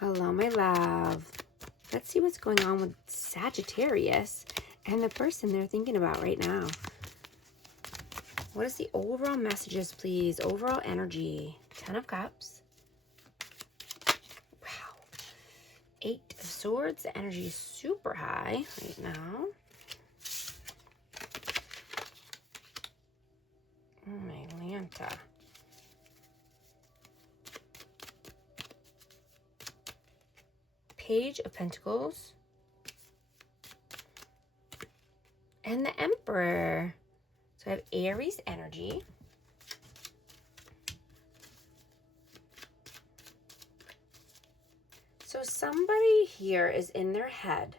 Hello, my love. Let's see what's going on with Sagittarius and the person they're thinking about right now. What is the overall messages, please? Overall energy. 10 of Cups. Wow. 8 of Swords. The energy is super high right now. Oh, my Lanta. Page of Pentacles. And the Emperor. So I have Aries energy. So somebody here is in their head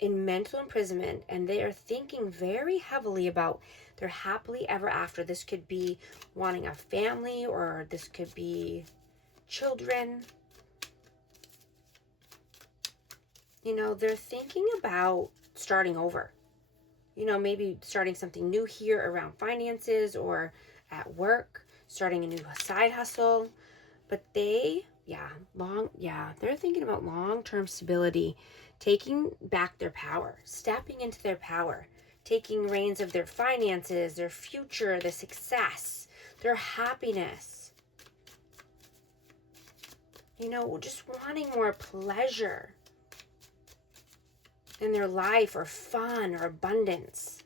in mental imprisonment, and they are thinking very heavily about their happily ever after. This could be wanting a family, or this could be children. You know, they're thinking about starting over. You know, maybe starting something new here around finances or at work, starting a new side hustle. But they're thinking about long-term stability, taking back their power, stepping into their power, taking reins of their finances, their future, their success, their happiness. You know, just wanting more pleasure in their life, or fun, or abundance.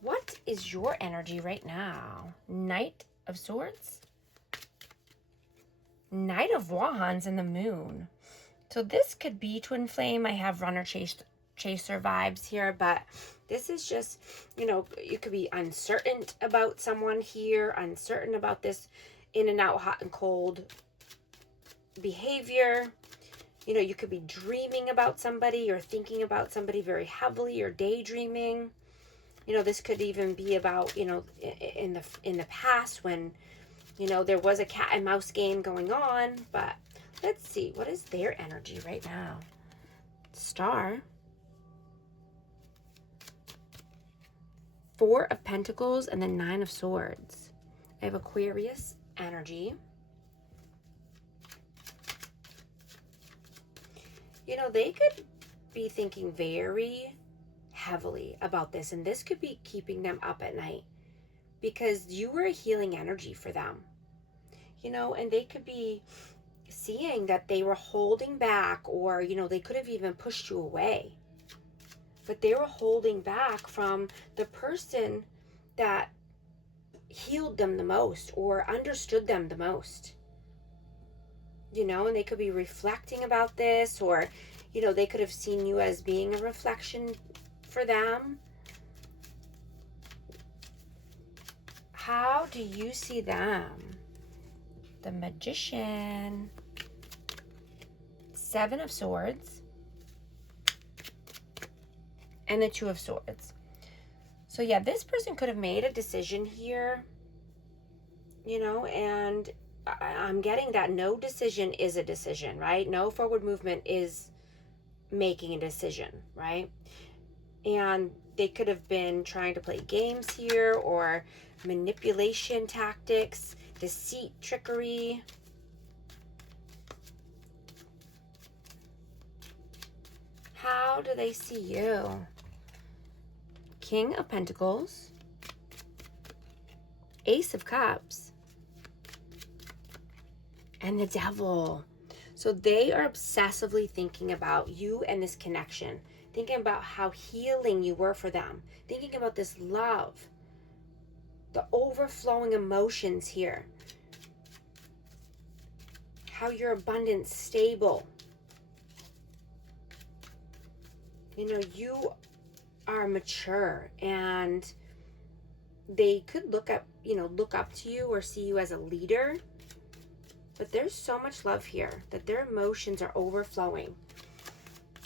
What is your energy right now? Knight of Swords, Knight of Wands, and the Moon. So this could be twin flame. I have runner chaser vibes here, but this is just, you know, you could be uncertain about someone here, uncertain about this in and out, hot and cold behavior. You know, you could be dreaming about somebody or thinking about somebody very heavily, or daydreaming. You know, this could even be about, you know, in the past when, you know, there was a cat and mouse game going on. But let's see, what is their energy right now? Star. 4 of Pentacles and the 9 of Swords. I have Aquarius energy. You know, they could be thinking very heavily about this, and this could be keeping them up at night because you were a healing energy for them. You know, and they could be seeing that they were holding back, or, you know, they could have even pushed you away. But they were holding back from the person that healed them the most or understood them the most. You know, and they could be reflecting about this, or, you know, they could have seen you as being a reflection for them. How do you see them? The Magician. 7 of Swords. And the 2 of Swords. So yeah, this person could have made a decision here, you know, and I'm getting that no decision is a decision, right? No forward movement is making a decision, right? And they could have been trying to play games here, or manipulation tactics, deceit, trickery. How do they see you? King of Pentacles, Ace of Cups, and the Devil. So they are obsessively thinking about you and this connection, thinking about how healing you were for them, thinking about this love, the overflowing emotions here, how you're abundant, stable. You know, you are mature, and they could look up to you or see you as a leader. But there's so much love here that their emotions are overflowing.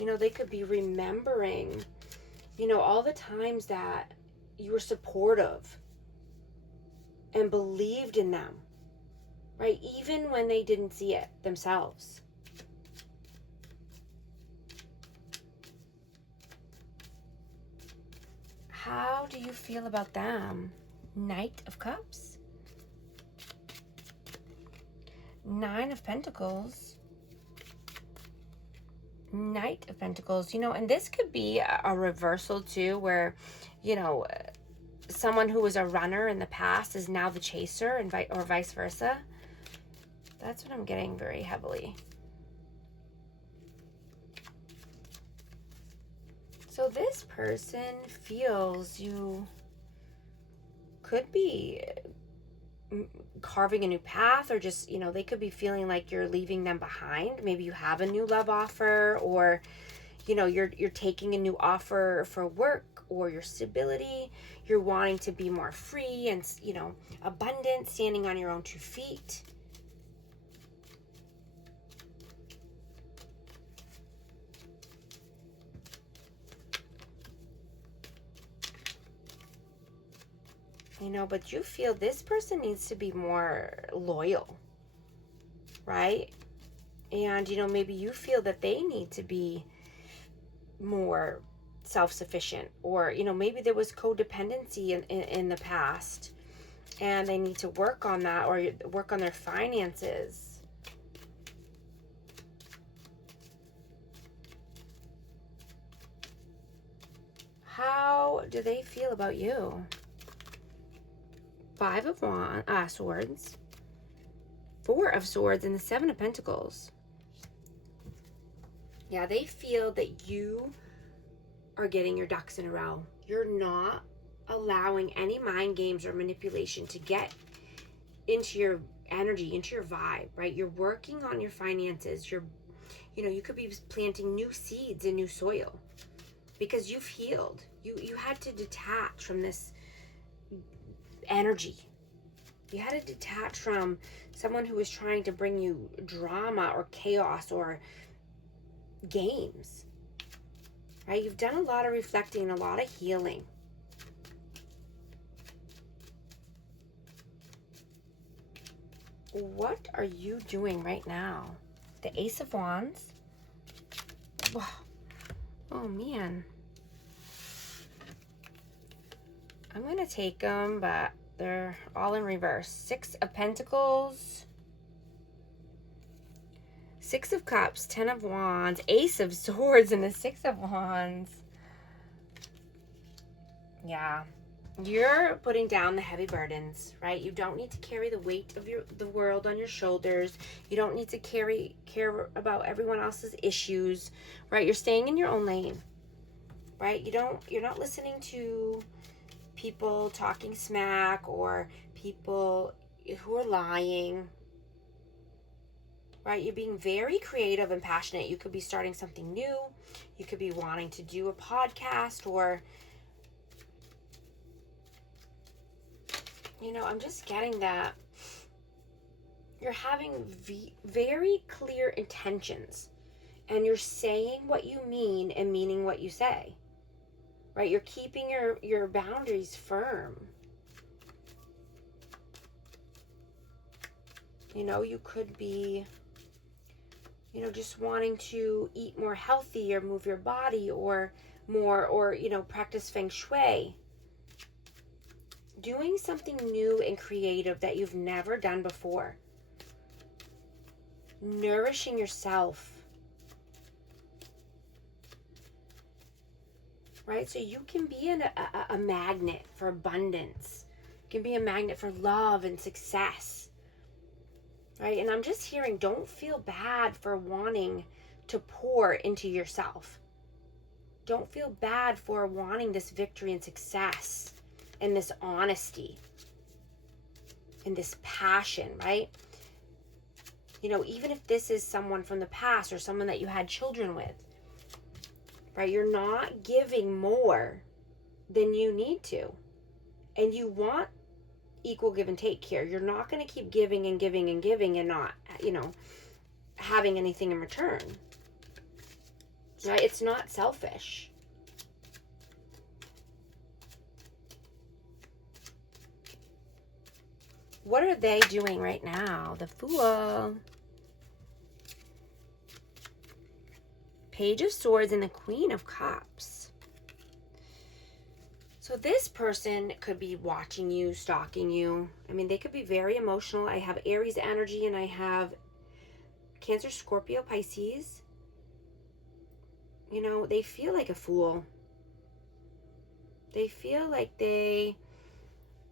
You know, they could be remembering, you know, all the times that you were supportive and believed in them, right? Even when they didn't see it themselves. How do you feel about them? Knight of Cups, Nine of Pentacles. Knight of Pentacles. You know, and this could be a reversal too, where, you know, someone who was a runner in the past is now the chaser, and or vice versa. That's what I'm getting very heavily. So this person feels you could be carving a new path, or just, you know, they could be feeling like you're leaving them behind. Maybe you have a new love offer, or, you know, you're taking a new offer for work or your stability. You're wanting to be more free and, you know, abundant, standing on your own 2 feet. You know, but you feel this person needs to be more loyal, right? And, you know, maybe you feel that they need to be more self-sufficient, or, you know, maybe there was codependency in the past and they need to work on that, or work on their finances. How do they feel about you? Five of Swords, Four of Swords, and the Seven of Pentacles. Yeah, they feel that you are getting your ducks in a row. You're not allowing any mind games or manipulation to get into your energy, into your vibe, right? You're working on your finances. You know, you could be planting new seeds in new soil because you've healed. You had to detach from this energy. You had to detach from someone who was trying to bring you drama or chaos or games, right? You've done a lot of reflecting, a lot of healing. What are you doing right now? The Ace of Wands. Wow. Oh, man. I'm going to take them, but they're all in reverse. Six of Pentacles. Six of Cups. 10 of Wands. Ace of Swords and the Six of Wands. Yeah. You're putting down the heavy burdens, right? You don't need to carry the weight of the world on your shoulders. You don't need to care about everyone else's issues, right? You're staying in your own lane, right? You're not listening to people talking smack or people who are lying, right? You're being very creative and passionate. You could be starting something new. You could be wanting to do a podcast, or, you know, I'm just getting that you're having very clear intentions, and you're saying what you mean and meaning what you say, right? You're keeping your boundaries firm. You know, you could be, you know, just wanting to eat more healthy or move your body or more, or, you know, practice feng shui. Doing something new and creative that you've never done before. Nourishing yourself. Right? So you can be a magnet for abundance. You can be a magnet for love and success. Right? And I'm just hearing, don't feel bad for wanting to pour into yourself. Don't feel bad for wanting this victory and success and this honesty and this passion, right? You know, even if this is someone from the past or someone that you had children with, right? You're not giving more than you need to. And you want equal give and take here. You're not going to keep giving and giving and giving and not, you know, having anything in return. Right? It's not selfish. What are they doing right now? The Fool. Page of Swords and the Queen of Cups. So this person could be watching you, stalking you. I mean, they could be very emotional. I have Aries energy and I have Cancer, Scorpio, Pisces, you know, they feel like a fool. They feel like they,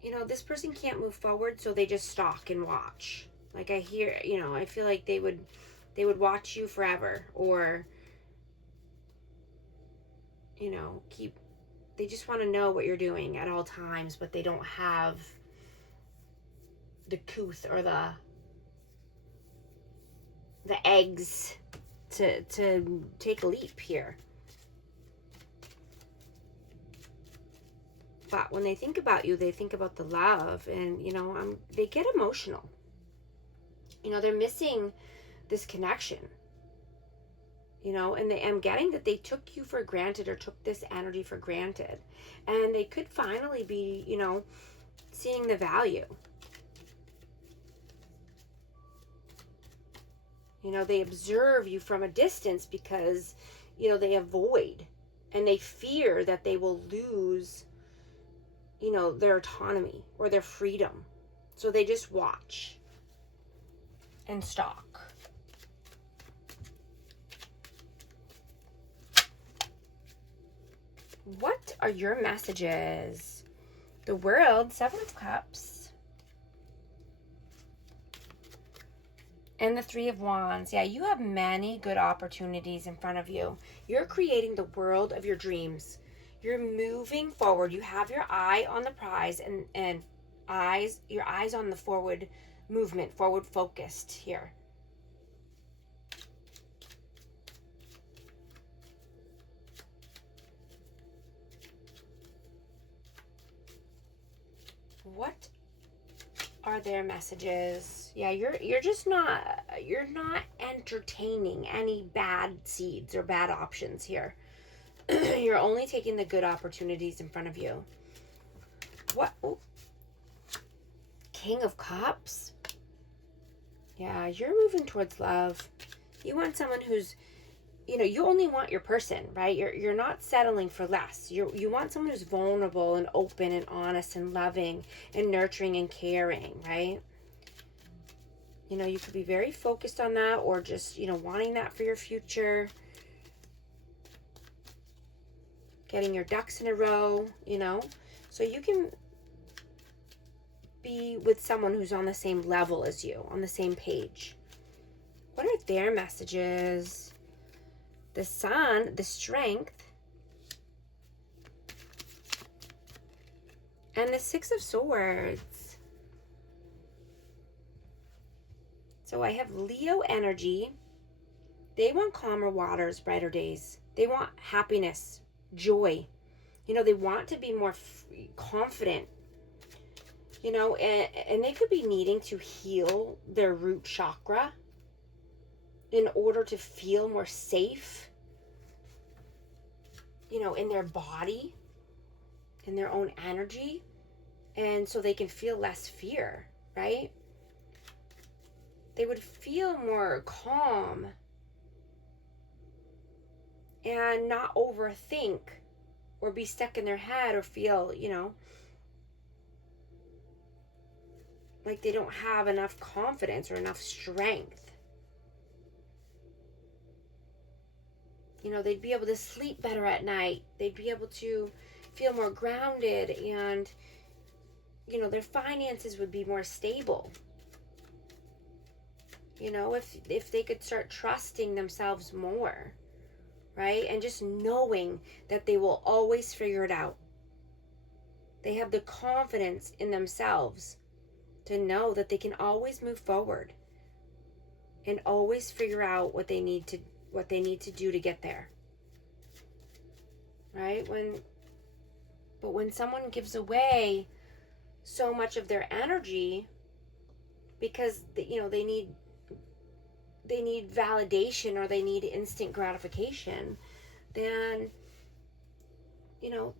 you know, this person can't move forward, so they just stalk and watch. Like I hear, you know, I feel like they would watch you forever, or, you know, they just want to know what you're doing at all times, but they don't have the couth or the eggs to take a leap here. But when they think about you, they think about the love, and, you know, they get emotional. You know, they're missing this connection. You know, and I'm getting that they took you for granted, or took this energy for granted. And they could finally be, you know, seeing the value. You know, they observe you from a distance because, you know, they avoid and they fear that they will lose, you know, their autonomy or their freedom. So they just watch and stalk. What are your messages? The World, 7 of Cups. And the 3 of Wands. Yeah, you have many good opportunities in front of you. You're creating the world of your dreams. You're moving forward. You have your eye on the prize, and your eyes on the forward movement, forward focused here. What are their messages? Yeah, you're just not entertaining any bad seeds or bad options here. You're only taking the good opportunities in front of you. What? Oh. King of Cups. Yeah, you're moving towards love. You want someone who's, you know, you only want your person, right? You're not settling for less. You want someone who's vulnerable and open and honest and loving and nurturing and caring, right? You know, you could be very focused on that, or just, you know, wanting that for your future. Getting your ducks in a row, you know. So you can be with someone who's on the same level as you, on the same page. What are their messages? The Sun, the Strength, and the 6 of Swords. So I have Leo energy. They want calmer waters, brighter days. They want happiness, joy. You know, they want to be more confident. You know, and they could be needing to heal their root chakra in order to feel more safe, you know, in their body, in their own energy, and so they can feel less fear, right? They would feel more calm and not overthink or be stuck in their head, or feel, you know, like they don't have enough confidence or enough strength. You know, they'd be able to sleep better at night. They'd be able to feel more grounded, and, you know, their finances would be more stable. You know, if they could start trusting themselves more, right? And just knowing that they will always figure it out. They have the confidence in themselves to know that they can always move forward and always figure out what they need to do to get there. Right? But when someone gives away so much of their energy because you know, they need validation, or they need instant gratification, then, you know,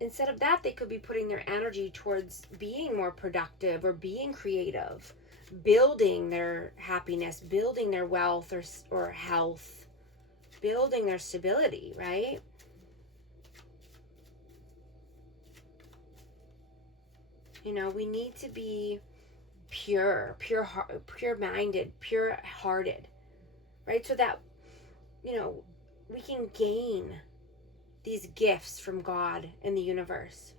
instead of that, they could be putting their energy towards being more productive, or being creative, building their happiness, building their wealth or health, building their stability, right? You know, we need to be pure-minded, pure-hearted, right? So that, we can gain these gifts from God and the universe,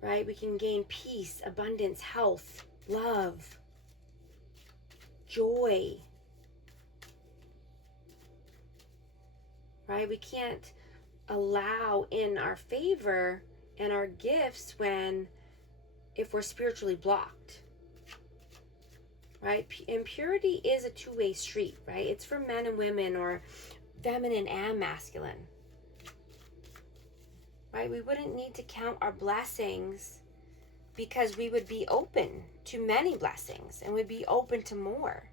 right? We can gain peace, abundance, health, love, joy, right? We can't allow in our favor and our gifts if we're spiritually blocked, right? And purity is a two-way street, right? It's for men and women, or feminine and masculine, right? We wouldn't need to count our blessings, because we would be open to many blessings and would be open to more.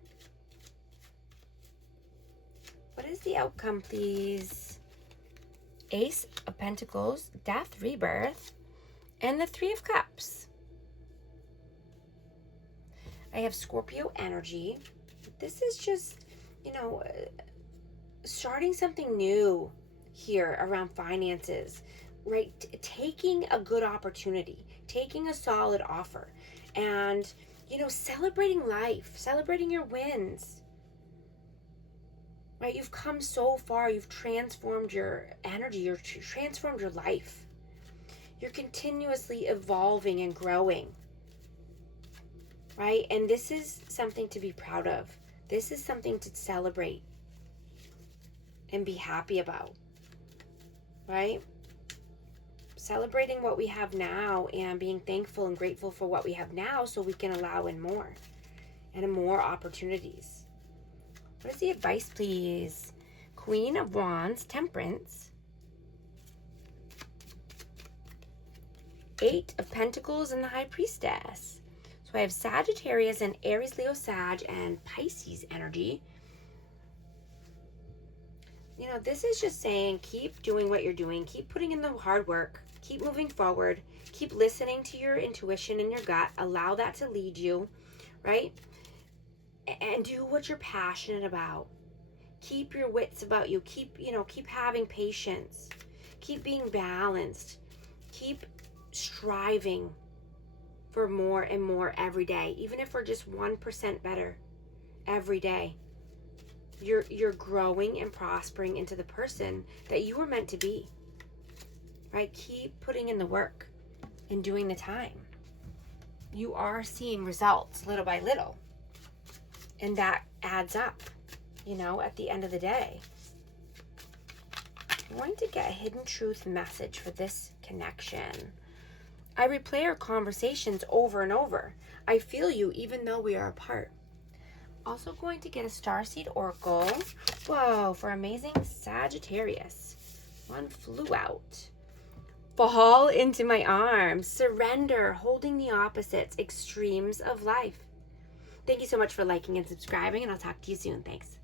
What is the outcome, please? Ace of Pentacles, Death, Rebirth, and the Three of Cups. I have Scorpio energy. This is just, starting something new here around finances, right? Taking a good opportunity, taking a solid offer, and, celebrating life, celebrating your wins, right? You've come so far. You've transformed your energy. You've transformed your life. You're continuously evolving and growing, right? And this is something to be proud of. This is something to celebrate and be happy about, right? Celebrating what we have now and being thankful and grateful for what we have now, so we can allow in more and more opportunities. What is the advice, please? Queen of Wands, Temperance, Eight of Pentacles, and the High Priestess. So I have Sagittarius and Aries, Leo, Sag, and Pisces energy. This is just saying, keep doing what you're doing. Keep putting in the hard work. Keep moving forward. Keep listening to your intuition and your gut. Allow that to lead you, right? And do what you're passionate about. Keep your wits about you. Keep having patience. Keep being balanced. Keep striving for more and more every day. Even if we're just 1% better every day. You're growing and prospering into the person that you were meant to be, right? Keep putting in the work and doing the time. You are seeing results little by little, and that adds up, at the end of the day. I'm going to get a hidden truth message for this connection. I replay our conversations over and over. I feel you even though we are apart. Also going to get a Starseed Oracle. Whoa, for amazing Sagittarius. One flew out. Fall into my arms. Surrender. Holding the opposites. Extremes of life. Thank you so much for liking and subscribing, and I'll talk to you soon. Thanks.